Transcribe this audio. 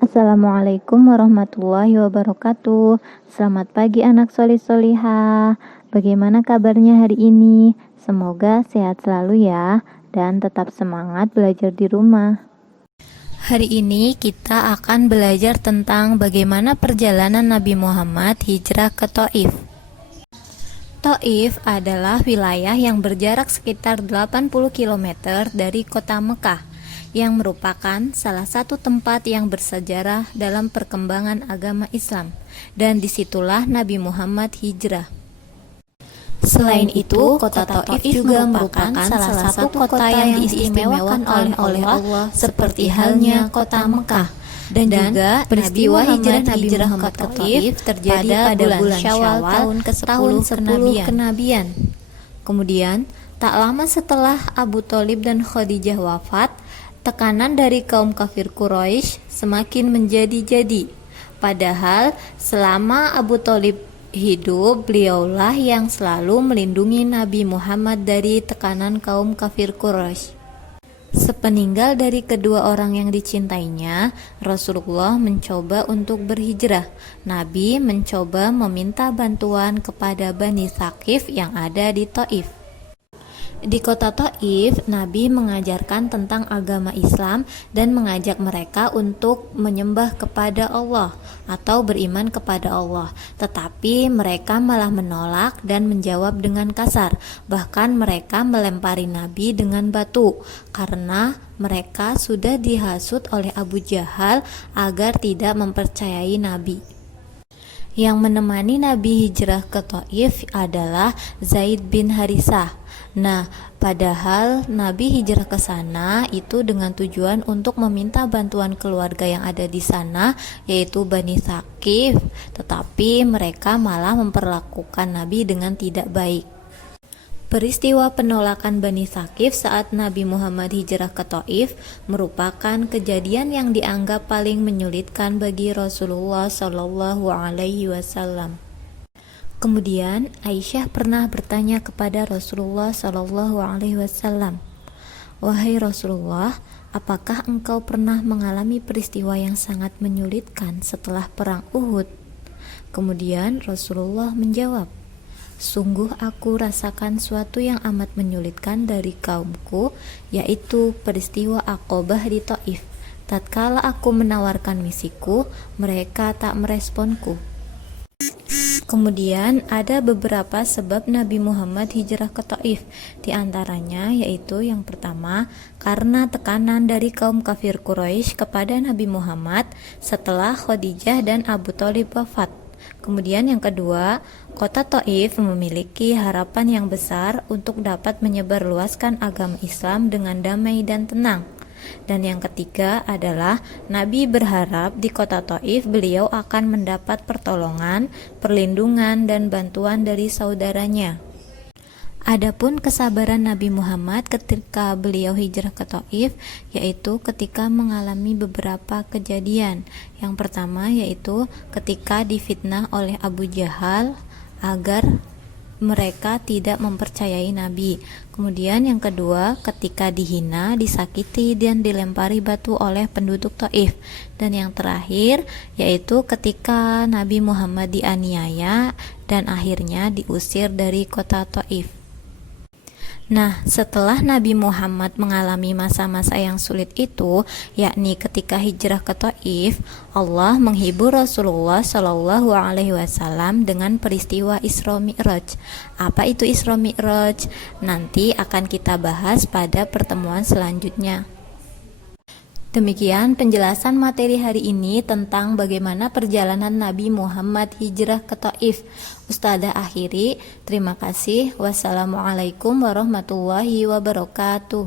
Assalamualaikum warahmatullahi wabarakatuh. Selamat pagi anak solih-solihah. Bagaimana kabarnya hari ini? Semoga sehat selalu ya, dan tetap semangat belajar di rumah. Hari ini kita akan belajar tentang bagaimana perjalanan Nabi Muhammad hijrah ke Thaif. Thaif adalah wilayah yang berjarak sekitar 80 km dari kota Mekah, yang merupakan salah satu tempat yang bersejarah dalam perkembangan agama Islam, dan disitulah Nabi Muhammad hijrah. Selain itu, kota Thaif juga merupakan salah satu kota yang diistimewakan oleh Allah seperti halnya kota Mekah. Dan juga peristiwa hijrah Nabi Muhammad ke Thaif terjadi pada bulan Syawal tahun ke-10 kenabian. Kemudian, tak lama setelah Abu Thalib dan Khadijah wafat, tekanan dari kaum kafir Quraisy semakin menjadi-jadi. Padahal selama Abu Thalib hidup, beliaulah yang selalu melindungi Nabi Muhammad dari tekanan kaum kafir Quraisy. Sepeninggal dari kedua orang yang dicintainya, Rasulullah mencoba untuk berhijrah. Nabi mencoba meminta bantuan kepada Bani Thaqif yang ada di Thaif. Di kota Thaif, Nabi mengajarkan tentang agama Islam dan mengajak mereka untuk menyembah kepada Allah atau beriman kepada Allah. Tetapi mereka malah menolak dan menjawab dengan kasar. Bahkan mereka melempari Nabi dengan batu karena mereka sudah dihasut oleh Abu Jahal agar tidak mempercayai Nabi. Yang menemani Nabi hijrah ke Thaif adalah Zaid bin Harisah. Nah, padahal Nabi hijrah ke sana itu dengan tujuan untuk meminta bantuan keluarga yang ada di sana, yaitu Bani Thaqif, tetapi mereka malah memperlakukan Nabi dengan tidak baik. Peristiwa penolakan Bani Thaqif saat Nabi Muhammad hijrah ke Thaif merupakan kejadian yang dianggap paling menyulitkan bagi Rasulullah Shallallahu Alaihi Wasallam. Kemudian Aisyah pernah bertanya kepada Rasulullah Shallallahu Alaihi Wasallam, "Wahai Rasulullah, apakah engkau pernah mengalami peristiwa yang sangat menyulitkan setelah perang Uhud?" Kemudian Rasulullah menjawab, "Sungguh aku rasakan suatu yang amat menyulitkan dari kaumku, yaitu peristiwa Aqobah di Thaif. Tatkala aku menawarkan misiku, mereka tak meresponku." Kemudian ada beberapa sebab Nabi Muhammad hijrah ke Thaif. Di antaranya yaitu yang pertama, karena tekanan dari kaum kafir Quraisy kepada Nabi Muhammad setelah Khadijah dan Abu Thalib wafat. Kemudian yang kedua, kota Thaif memiliki harapan yang besar untuk dapat menyebarluaskan agama Islam dengan damai dan tenang. Dan yang ketiga adalah Nabi berharap di kota Thaif beliau akan mendapat pertolongan, perlindungan, dan bantuan dari saudaranya. Adapun kesabaran Nabi Muhammad ketika beliau hijrah ke Thaif yaitu ketika mengalami beberapa kejadian. Yang pertama yaitu ketika difitnah oleh Abu Jahal agar mereka tidak mempercayai Nabi. Kemudian yang kedua, ketika dihina, disakiti, dan dilempari batu oleh penduduk Thaif. Dan yang terakhir, yaitu ketika Nabi Muhammad dianiaya dan akhirnya diusir dari kota Thaif. Nah, setelah Nabi Muhammad mengalami masa-masa yang sulit itu, yakni ketika hijrah ke Thaif, Allah menghibur Rasulullah Shallallahu Alaihi Wasallam dengan peristiwa Isra Mi'raj. Apa itu Isra Mi'raj? Nanti akan kita bahas pada pertemuan selanjutnya. Demikian penjelasan materi hari ini tentang bagaimana perjalanan Nabi Muhammad hijrah ke Thaif. Ustadzah akhiri, terima kasih. Wassalamualaikum warahmatullahi wabarakatuh.